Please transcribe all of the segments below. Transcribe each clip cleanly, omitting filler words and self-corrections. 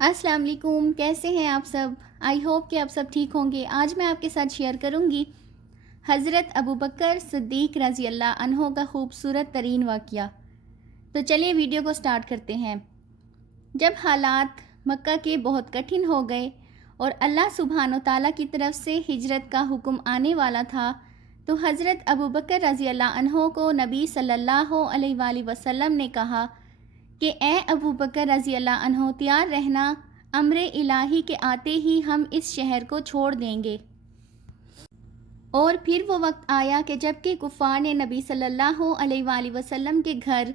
السلام علیکم، کیسے ہیں آپ سب؟ آئی ہوپ کہ آپ سب ٹھیک ہوں گے۔ آج میں آپ کے ساتھ شیئر کروں گی حضرت ابوبکر صدیق رضی اللہ عنہ کا خوبصورت ترین واقعہ۔ تو چلیے ویڈیو کو سٹارٹ کرتے ہیں۔ جب حالات مکہ کے بہت کٹھن ہو گئے اور اللہ سبحانہ و تعالیٰ کی طرف سے ہجرت کا حکم آنے والا تھا، تو حضرت ابوبکر رضی اللہ عنہ کو نبی صلی اللہ علیہ وآلہ وسلم نے کہا کہ اے ابوبکر رضی اللہ عنہ، تیار رہنا، امر الہی کے آتے ہی ہم اس شہر کو چھوڑ دیں گے۔ اور پھر وہ وقت آیا کہ جب کہ کفار نے نبی صلی اللہ علیہ وآلہ وسلم کے گھر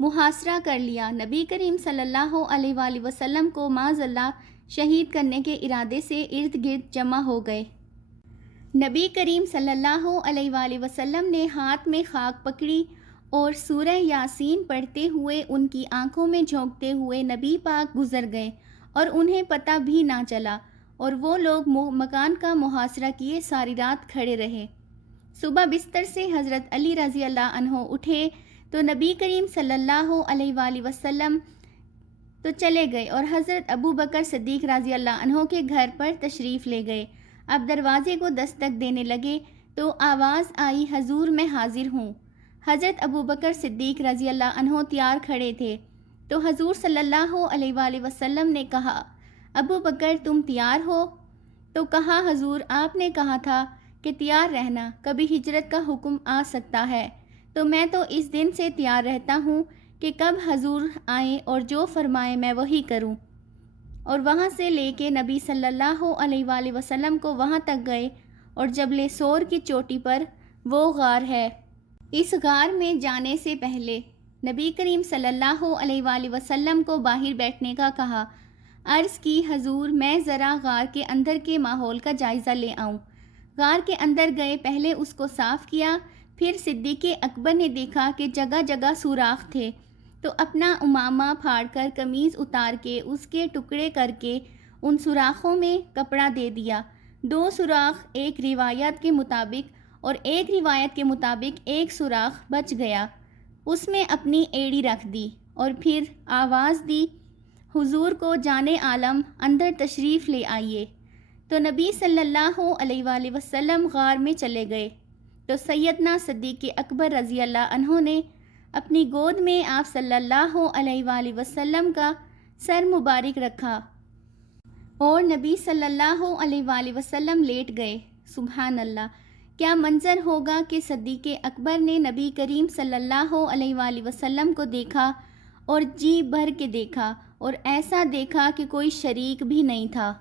محاصرہ کر لیا، نبی کریم صلی اللہ علیہ وآلہ وسلم کو معاذ اللہ شہید کرنے کے ارادے سے ارد گرد جمع ہو گئے۔ نبی کریم صلی اللہ علیہ وآلہ وسلم نے ہاتھ میں خاک پکڑی اور سورہ یاسین پڑھتے ہوئے ان کی آنکھوں میں جھونکتے ہوئے نبی پاک گزر گئے اور انہیں پتہ بھی نہ چلا، اور وہ لوگ مکان کا محاصرہ کیے ساری رات کھڑے رہے۔ صبح بستر سے حضرت علی رضی اللہ عنہ اٹھے تو نبی کریم صلی اللہ علیہ وآلہ وسلم تو چلے گئے اور حضرت ابوبکر صدیق رضی اللہ عنہ کے گھر پر تشریف لے گئے۔ اب دروازے کو دستک دینے لگے تو آواز آئی، حضور میں حاضر ہوں۔ حضرت ابوبکر صدیق رضی اللہ عنہ تیار کھڑے تھے تو حضور صلی اللہ علیہ وآلہ وسلم نے کہا، ابوبکر تم تیار ہو؟ تو کہا، حضور آپ نے کہا تھا کہ تیار رہنا، کبھی ہجرت کا حکم آ سکتا ہے، تو میں تو اس دن سے تیار رہتا ہوں کہ کب حضور آئیں اور جو فرمائیں میں وہی کروں۔ اور وہاں سے لے کے نبی صلی اللہ علیہ وآلہ وسلم کو وہاں تک گئے، اور جبل سور کی چوٹی پر وہ غار ہے۔ اس غار میں جانے سے پہلے نبی کریم صلی اللہ علیہ وآلہ وسلم کو باہر بیٹھنے کا کہا۔ عرض کی، حضور میں ذرا غار کے اندر کے ماحول کا جائزہ لے آؤں۔ غار کے اندر گئے، پہلے اس کو صاف کیا، پھر صدیق اکبر نے دیکھا کہ جگہ جگہ سوراخ تھے، تو اپنا عمامہ پھاڑ کر قمیض اتار کے اس کے ٹکڑے کر کے ان سوراخوں میں کپڑا دے دیا۔ 2 سوراخ ایک روایت کے مطابق اور ایک روایت کے مطابق ایک سوراخ بچ گیا، اس میں اپنی ایڑی رکھ دی اور پھر آواز دی، حضور کو جانے عالم اندر تشریف لے آئیے۔ تو نبی صلی اللہ علیہ وآلہ وسلم غار میں چلے گئے تو سیدنا صدیق اکبر رضی اللہ عنہ نے اپنی گود میں آپ صلی اللہ علیہ وآلہ وسلم کا سر مبارک رکھا اور نبی صلی اللہ علیہ وآلہ وسلم لیٹ گئے۔ سبحان اللہ، کیا منظر ہوگا کہ صدیق اکبر نے نبی کریم صلی اللہ علیہ وآلہ وسلم کو دیکھا اور جی بھر کے دیکھا، اور ایسا دیکھا کہ کوئی شریک بھی نہیں تھا۔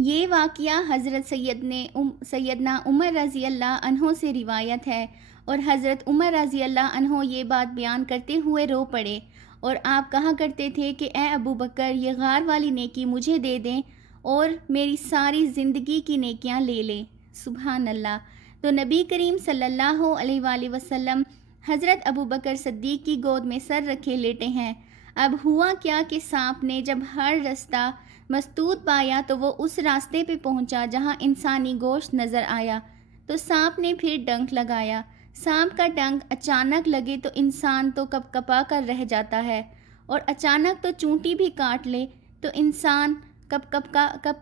یہ واقعہ حضرت سیدنا عمر رضی اللہ عنہ سے روایت ہے، اور حضرت عمر رضی اللہ عنہ یہ بات بیان کرتے ہوئے رو پڑے، اور آپ کہا کرتے تھے کہ اے ابوبکر، یہ غار والی نیکی مجھے دے دیں اور میری ساری زندگی کی نیکیاں لے لیں۔ سبحان اللہ۔ تو نبی کریم صلی اللہ علیہ وآلہ وسلم حضرت ابوبکر صدیق کی گود میں سر رکھے لیٹے ہیں۔ اب ہوا کیا کہ سانپ نے جب ہر رستہ مسدود پایا تو وہ اس راستے پہ پہنچا جہاں انسانی گوشت نظر آیا، تو سانپ نے پھر ڈنک لگایا۔ سانپ کا ڈنک اچانک لگے تو انسان تو کپ کپا کر رہ جاتا ہے، اور اچانک تو چونٹی بھی کاٹ لے تو انسان کپ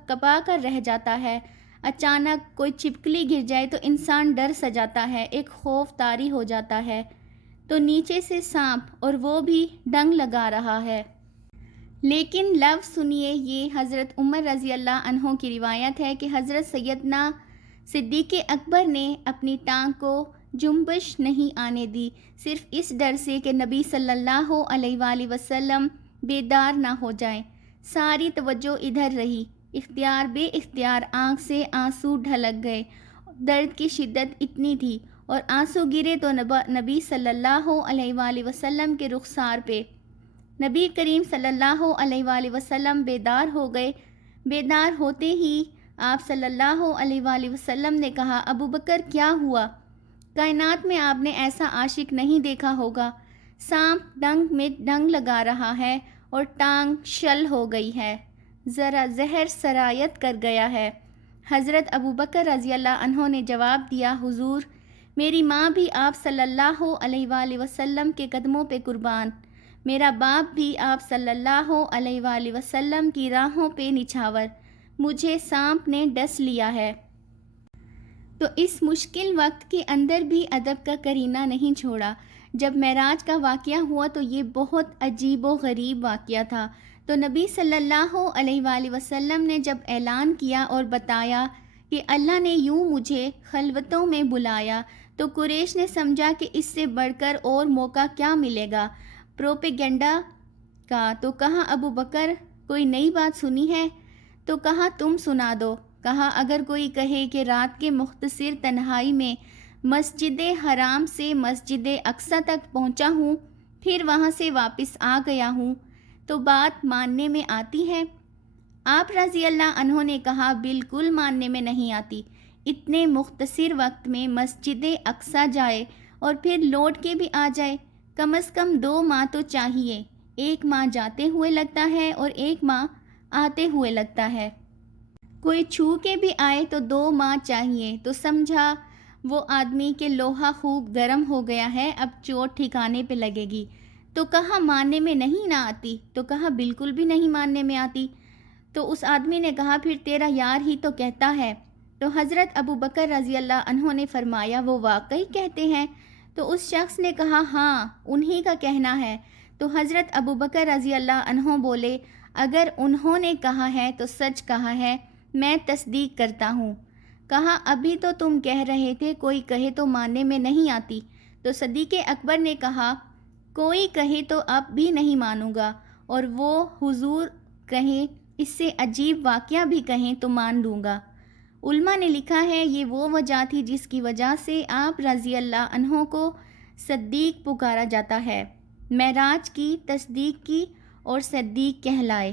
کپا کر رہ جاتا ہے۔ اچانک کوئی چھپکلی گر جائے تو انسان ڈر سا جاتا ہے، ایک خوف طاری ہو جاتا ہے۔ تو نیچے سے سانپ، اور وہ بھی ڈنگ لگا رہا ہے۔ لیکن لفظ سنیے، یہ حضرت عمر رضی اللہ عنہ کی روایت ہے کہ حضرت سیدنا صدیق اکبر نے اپنی ٹانگ کو جنبش نہیں آنے دی، صرف اس ڈر سے کہ نبی صلی اللہ علیہ وآلہ وسلم بیدار نہ ہو جائیں۔ ساری توجہ ادھر رہی، بے اختیار آنکھ سے آنسو ڈھلک گئے، درد کی شدت اتنی تھی، اور آنسو گرے تو نبی صلی اللہ علیہ وآلہ وسلم کے رخسار پہ۔ نبی کریم صلی اللہ علیہ وآلہ وسلم بیدار ہو گئے۔ بیدار ہوتے ہی آپ صلی اللہ علیہ وآلہ وسلم نے کہا، ابوبکر کیا ہوا؟ کائنات میں آپ نے ایسا عاشق نہیں دیکھا ہوگا، سانپ ڈنگ میں ڈنگ لگا رہا ہے اور ٹانگ شل ہو گئی ہے، ذرا زہر سرایت کر گیا ہے۔ حضرت ابوبکر رضی اللہ عنہ نے جواب دیا، حضور میری ماں بھی آپ صلی اللہ علیہ وآلہ وسلم کے قدموں پہ قربان، میرا باپ بھی آپ صلی اللہ علیہ وآلہ وسلم کی راہوں پہ نچھاور، مجھے سانپ نے ڈس لیا ہے۔ تو اس مشکل وقت کے اندر بھی ادب کا کرینہ نہیں چھوڑا۔ جب معراج کا واقعہ ہوا تو یہ بہت عجیب و غریب واقعہ تھا۔ تو نبی صلی اللہ علیہ وآلہ وسلم نے جب اعلان کیا اور بتایا کہ اللہ نے یوں مجھے خلوتوں میں بلایا، تو قریش نے سمجھا کہ اس سے بڑھ کر اور موقع کیا ملے گا پروپیگنڈا کا۔ تو کہا ابو بکر کوئی نئی بات سنی ہے؟ تو کہا تم سنا دو۔ کہا اگر کوئی کہے کہ رات کے مختصر تنہائی میں مسجد حرام سے مسجد اقصیٰ تک پہنچا ہوں، پھر وہاں سے واپس آ گیا ہوں، تو بات ماننے میں آتی ہے؟ آپ رضی اللہ عنہ نے کہا بالکل ماننے میں نہیں آتی۔ اتنے مختصر وقت میں مسجد اقصیٰ جائے اور پھر لوٹ کے بھی آ جائے، کم از کم 2 ماہ تو چاہیے۔ 1 ماہ جاتے ہوئے لگتا ہے اور 1 ماہ آتے ہوئے لگتا ہے۔ کوئی چھو کے بھی آئے تو 2 ماہ چاہیے۔ تو سمجھا وہ آدمی کہ لوہا خوب گرم ہو گیا ہے، اب چوٹ ٹھکانے پہ لگے گی۔ تو کہا ماننے میں نہیں نہ آتی؟ تو کہا بالکل بھی نہیں ماننے میں آتی۔ تو اس آدمی نے کہا پھر تیرا یار ہی تو کہتا ہے۔ تو حضرت ابو بکر رضی اللہ عنہ نے فرمایا وہ واقعی کہتے ہیں؟ تو اس شخص نے کہا ہاں انہی کا کہنا ہے۔ تو حضرت ابو بکر رضی اللہ عنہ بولے اگر انہوں نے کہا ہے تو سچ کہا ہے، میں تصدیق کرتا ہوں۔ کہا ابھی تو تم کہہ رہے تھے کوئی کہے تو ماننے میں نہیں آتی۔ تو صدیق اکبر نے کہا کوئی کہے تو اب بھی نہیں مانوں گا، اور وہ حضور کہیں اس سے عجیب واقعہ بھی کہیں تو مان لوں گا۔ علماء نے لکھا ہے یہ وہ وجہ تھی جس کی وجہ سے آپ رضی اللہ عنہ کو صدیق پکارا جاتا ہے، معراج کی تصدیق کی اور صدیق کہلائے۔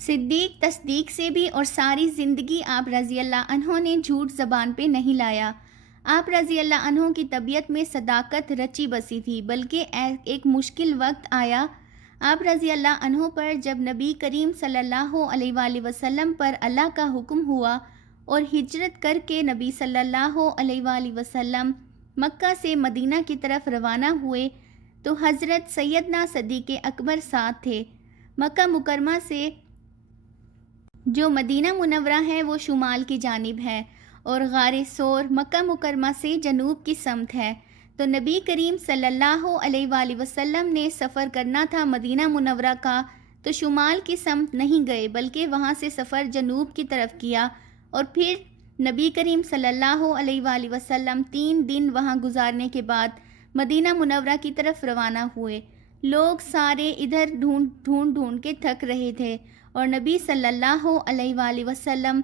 صدیق تصدیق سے بھی، اور ساری زندگی آپ رضی اللہ عنہ نے جھوٹ زبان پہ نہیں لایا۔ آپ رضی اللہ عنہ کی طبیعت میں صداقت رچی بسی تھی، بلکہ ایک مشکل وقت آیا آپ رضی اللہ عنہ پر جب نبی کریم صلی اللہ علیہ وآلہ وسلم پر اللہ کا حکم ہوا اور ہجرت کر کے نبی صلی اللہ علیہ وآلہ وسلم مکہ سے مدینہ کی طرف روانہ ہوئے، تو حضرت سیدنا صدیق اکبر ساتھ تھے۔ مکہ مکرمہ سے جو مدینہ منورہ ہے وہ شمال کی جانب ہے، اور غار ثور مکہ مکرمہ سے جنوب کی سمت ہے۔ تو نبی کریم صلی اللہ علیہ وآلہ وسلم نے سفر کرنا تھا مدینہ منورہ کا، تو شمال کی سمت نہیں گئے بلکہ وہاں سے سفر جنوب کی طرف کیا، اور پھر نبی کریم صلی اللہ علیہ وآلہ وسلم 3 دن وہاں گزارنے کے بعد مدینہ منورہ کی طرف روانہ ہوئے۔ لوگ سارے ادھر ڈھونڈ کے تھک رہے تھے، اور نبی صلی اللہ علیہ وآلہ وسلم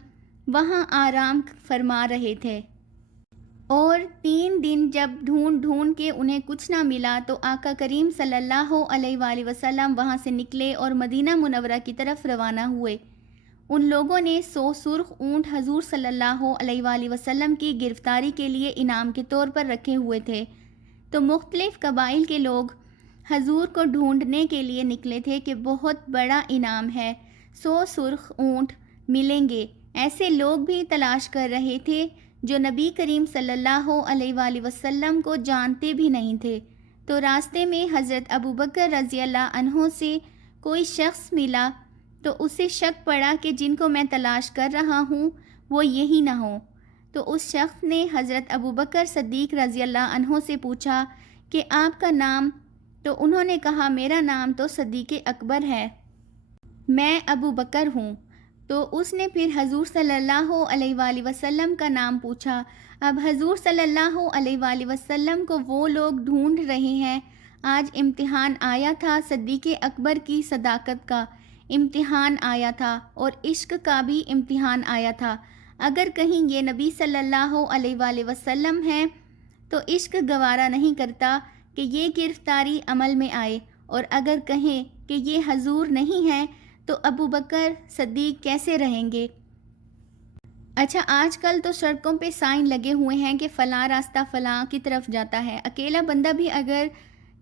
وہاں آرام فرما رہے تھے۔ اور 3 دن جب ڈھونڈ کے انہیں کچھ نہ ملا تو آقا کریم صلی اللہ علیہ وآلہ وسلم وہاں سے نکلے اور مدینہ منورہ کی طرف روانہ ہوئے۔ ان لوگوں نے 100 سرخ اونٹ حضور صلی اللہ علیہ وآلہ وسلم کی گرفتاری کے لیے انعام کے طور پر رکھے ہوئے تھے۔ تو مختلف قبائل کے لوگ حضور کو ڈھونڈنے کے لیے نکلے تھے کہ بہت بڑا انعام ہے، 100 سرخ اونٹ ملیں گے۔ ایسے لوگ بھی تلاش کر رہے تھے جو نبی کریم صلی اللہ علیہ وآلہ وسلم کو جانتے بھی نہیں تھے۔ تو راستے میں حضرت ابو بکر رضی اللہ عنہ سے کوئی شخص ملا، تو اسے شک پڑا کہ جن کو میں تلاش کر رہا ہوں وہ یہی نہ ہوں۔ تو اس شخص نے حضرت ابو بکر صدیق رضی اللہ عنہ سے پوچھا کہ آپ کا نام؟ تو انہوں نے کہا میرا نام تو صدیق اکبر ہے، میں ابو بکر ہوں۔ تو اس نے پھر حضور صلی اللہ علیہ وآلہ وسلم کا نام پوچھا۔ اب حضور صلی اللہ علیہ وآلہ وسلم کو وہ لوگ ڈھونڈ رہے ہیں۔ آج امتحان آیا تھا، صدیق اکبر کی صداقت کا امتحان آیا تھا، اور عشق کا بھی امتحان آیا تھا۔ اگر کہیں یہ نبی صلی اللہ علیہ وآلہ وسلم ہیں تو عشق گوارا نہیں کرتا کہ یہ گرفتاری عمل میں آئے، اور اگر کہیں کہ یہ حضور نہیں ہیں تو ابو بکر صدیق کیسے رہیں گے؟ اچھا آج کل تو سڑکوں پہ سائن لگے ہوئے ہیں کہ فلاں راستہ فلاں کی طرف جاتا ہے، اکیلا بندہ بھی اگر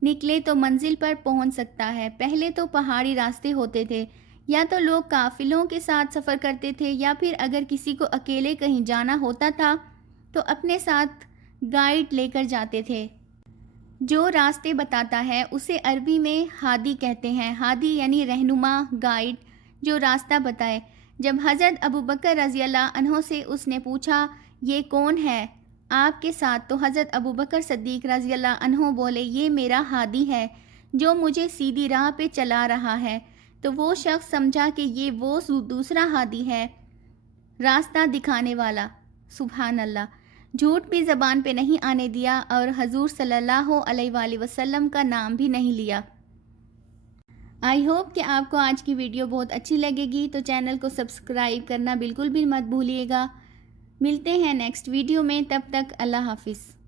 نکلے تو منزل پر پہنچ سکتا ہے۔ پہلے تو پہاڑی راستے ہوتے تھے، یا تو لوگ قافلوں کے ساتھ سفر کرتے تھے، یا پھر اگر کسی کو اکیلے کہیں جانا ہوتا تھا تو اپنے ساتھ گائیڈ لے کر جاتے تھے۔ جو راستے بتاتا ہے اسے عربی میں ہادی کہتے ہیں۔ ہادی یعنی رہنما، گائیڈ، جو راستہ بتائے۔ جب حضرت ابوبکر رضی اللہ عنہ سے اس نے پوچھا یہ کون ہے آپ کے ساتھ، تو حضرت ابوبکر صدیق رضی اللہ عنہ بولے یہ میرا ہادی ہے جو مجھے سیدھی راہ پہ چلا رہا ہے۔ تو وہ شخص سمجھا کہ یہ وہ دوسرا ہادی ہے، راستہ دکھانے والا۔ سبحان اللہ، جھوٹ بھی زبان پہ نہیں آنے دیا اور حضور صلی اللہ علیہ وآلہ وسلم کا نام بھی نہیں لیا۔ آئی ہوپ کہ آپ کو آج کی ویڈیو بہت اچھی لگے گی، تو چینل کو سبسکرائب کرنا بالکل بھی مت بھولیے گا۔ ملتے ہیں نیکسٹ ویڈیو میں، تب تک اللہ حافظ۔